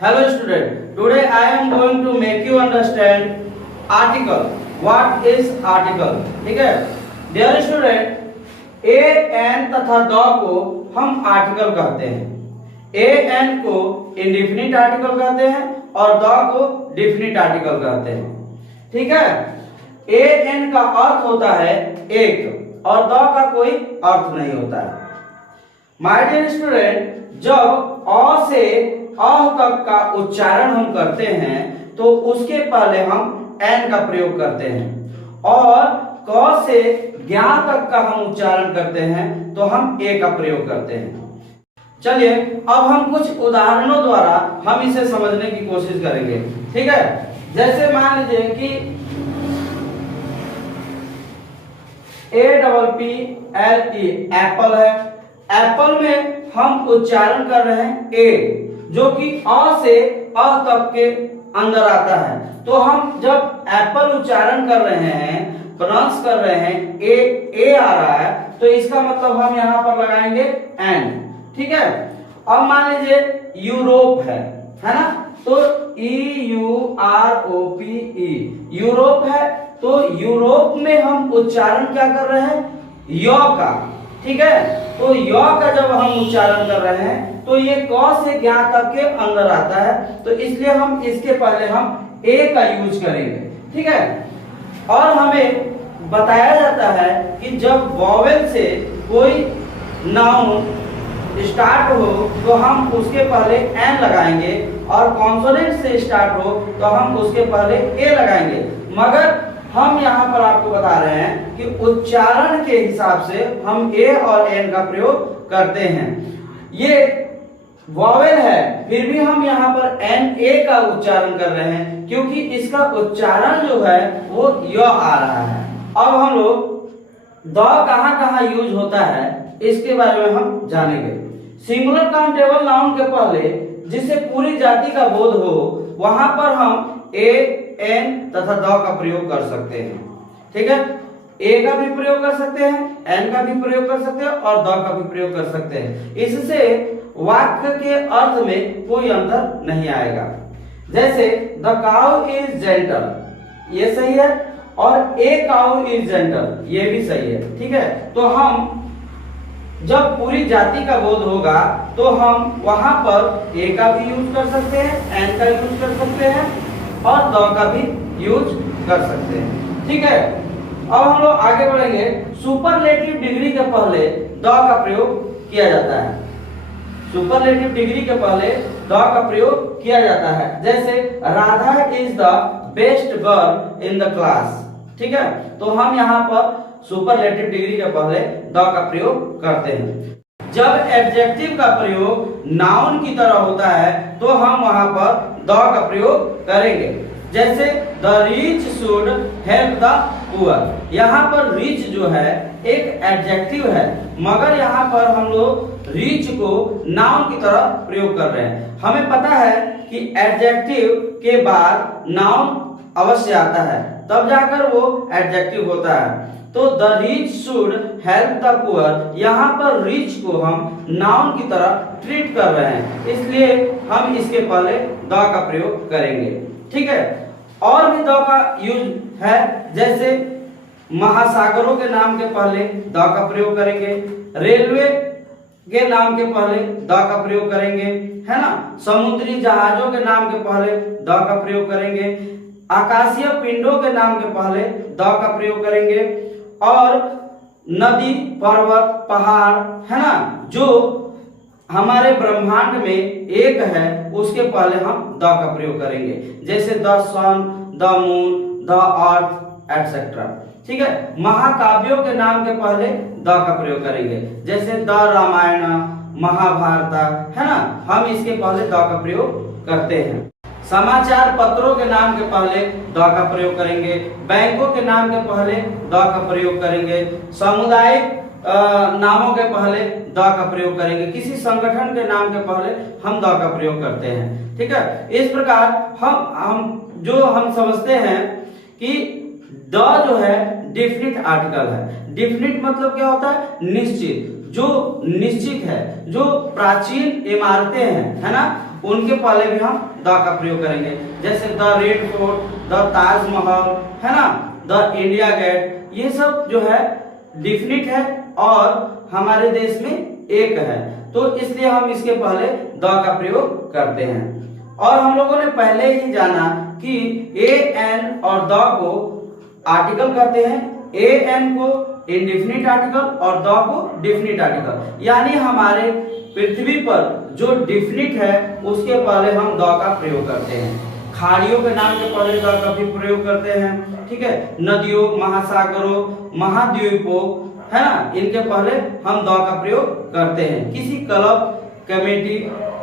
Hello student, today I am going to make you understand article. What is article? ठीक है Dear student, a n तथा the को हम article कहते हैं। a n को इंडेफिनिट आर्टिकल कहते हैं और the को डेफिनिट आर्टिकल कहते हैं। ठीक है a n का अर्थ होता है एक और the का कोई अर्थ नहीं होता है। माय डियर स्टूडेंट, जब अ से अह तक का उच्चारण हम करते हैं तो उसके पहले हम एन का प्रयोग करते हैं और क से ज्ञा तक का हम उच्चारण करते हैं तो हम ए का प्रयोग करते हैं। चलिए अब हम कुछ उदाहरणों द्वारा हम इसे समझने की कोशिश करेंगे। ठीक है, जैसे मान लीजिए कि APPLE एप्पल है। एप्पल में हम उच्चारण कर रहे हैं ए, जो कि अ से अ तक के अंदर आता है। तो हम जब एप्पल उच्चारण कर रहे हैं, प्रोनाउंस कर रहे हैं, ए आ रहा है, तो इसका मतलब हम यहाँ पर लगाएंगे एन। ठीक है, अब मान लीजिए यूरोप है ना, तो EUROPE यूरोप है, तो यूरोप में हम उच्चारण क्या कर रहे हैं, य का। ठीक है, तो य का जब हम उच्चारण कर रहे हैं तो ये क से ज्ञा तक के अंदर आता है, तो इसलिए हम इसके पहले हम ए का यूज करेंगे। ठीक है, और हमें बताया जाता है कि जब वॉवेल से कोई नाउन स्टार्ट हो तो हम उसके पहले एन लगाएंगे और कॉन्सोनेंट से स्टार्ट हो तो हम उसके पहले ए लगाएंगे। मगर हम यहाँ पर आपको बता रहे हैं कि उच्चारण के हिसाब से हम ए और एन का प्रयोग करते हैं। ये वॉवेल है, फिर भी हम यहाँ पर एन ए का उच्चारण कर रहे हैं क्योंकि इसका उच्चारण जो है वो य आ रहा है। अब हम लोग द कहाँ कहाँ यूज होता है इसके बारे में हम जानेंगे। सिंगुलर काउंटेबल नाउन के पहले जिससे पूरी जाति का बोध हो वहां पर हम ए, एन तथा द का प्रयोग कर सकते हैं। ठीक है, ए का भी प्रयोग कर सकते हैं, एन का भी प्रयोग कर सकते हैं और द का भी प्रयोग कर सकते हैं। इससे वाक्य के अर्थ में कोई अंतर नहीं आएगा। जैसे द काउ इज जेंटल, ये सही है, और ए काउ इज जेंटल, ये भी सही है। ठीक है, तो हम जब पूरी जाति का बोध होगा तो हम वहां पर ए का भी यूज कर सकते हैं, एन का यूज कर सकते हैं और द का भी यूज कर सकते हैं। ठीक है, अब हम लोग आगे बढ़ेंगे। सुपरलेटिव डिग्री के पहले द का प्रयोग किया जाता है। सुपरलेटिव डिग्री के पहले द का प्रयोग किया जाता है। जैसे Radha is the best girl in the class. ठीक है, तो हम यहाँ पर सुपरलेटिव डिग्री के पहले द का प्रयोग करते हैं। जब एडजेक्टिव का प्रयोग नाउन की तरह होता है तो हम वहां पर द का प्रयोग करेंगे। जैसे the rich should help the poor, यहाँ पर रिच जो है एक एडजेक्टिव है, मगर यहाँ पर हम लोग रिच को नाउन की तरह प्रयोग कर रहे हैं। हमें पता है कि एडजेक्टिव के बाद नाउन अवश्य आता है, तब जाकर वो एडजेक्टिव होता है। तो the rich should help the poor, यहाँ पर रिच को हम नाउन की तरह ट्रीट कर रहे हैं, इसलिए हम इसके पहले द का प्रयोग करेंगे। ठीक है, और भी द का यूज है। जैसे महासागरों के नाम के पहले द का प्रयोग करेंगे, रेलवे के नाम के पहले द का प्रयोग करेंगे, है ना, समुद्री जहाजों के नाम के पहले द का प्रयोग करेंगे, आकाशीय पिंडों के नाम के पहले द का प्रयोग करेंगे, और नदी, पर्वत, पहाड़, है ना, जो हमारे ब्रह्मांड में एक है उसके पहले हम द का प्रयोग करेंगे। जैसे the sun, the moon, the earth etcetera. ठीक है, महाकाव्यों के नाम के पहले द का प्रयोग करेंगे। जैसे द रामायण, महाभारत, है ना, हम इसके पहले द का प्रयोग करते हैं। समाचार पत्रों के नाम के पहले द का प्रयोग करेंगे, बैंकों के नाम के पहले द का प्रयोग करेंगे, सामुदायिक नामों के पहले द का प्रयोग करेंगे, किसी संगठन के नाम के पहले हम द का प्रयोग करते हैं। ठीक है, इस प्रकार हम समझते हैं कि द जो है डेफिनिट आर्टिकल है। डेफिनिट मतलब क्या होता है, निश्चित, जो निश्चित है, जो प्राचीन इमारतें हैं, है ना, उनके पहले भी हम द का प्रयोग करेंगे। जैसे the red fort, the Taj Mahal, है ना, द इंडिया गेट, ये सब जो है डिफिनिट है और हमारे देश में एक है, तो इसलिए हम इसके पहले द का प्रयोग करते हैं। और हम लोगों ने पहले ही जाना कि ए एन और द को आर्टिकल कहते हैं, ए एन को इंडेफिनिट आर्टिकल और द को डेफिनिट आर्टिकल। यानी हमारे पृथ्वी पर जो डेफिनिट है उसके पहले हम द का प्रयोग करते हैं। खाड़ियों के नाम के पहले द का भी प्रयोग करते हैं, ठीक है। नदियों, महासागरों, महाद्वीपों, है ना, इनके पहले हम द का प्रयोग करते हैं। किसी क्लब, कमेटी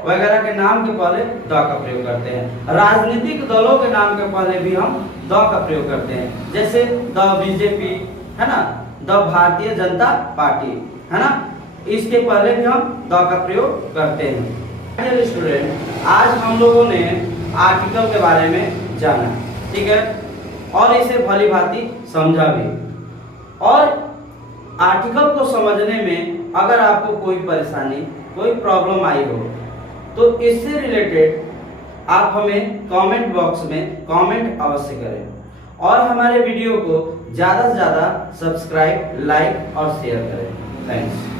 वगैरह के नाम के पहले द का प्रयोग करते हैं। राजनीतिक दलों के नाम के पहले भी हम द का प्रयोग करते हैं। जैसे द बीजेपी, है ना, द भारतीय जनता पार्टी, है ना, इसके पहले भी हम द का प्रयोग करते हैं। चलिए स्टूडेंट, आज हम लोगों ने आर्टिकल के बारे में जाना, ठीक है, और इसे भली भांति समझा भी। और आर्टिकल को समझने में अगर आपको कोई परेशानी, कोई प्रॉब्लम आई हो तो इससे रिलेटेड आप हमें कमेंट बॉक्स में कमेंट अवश्य करें और हमारे वीडियो को ज़्यादा से ज़्यादा सब्सक्राइब, लाइक और शेयर करें। थैंक्स।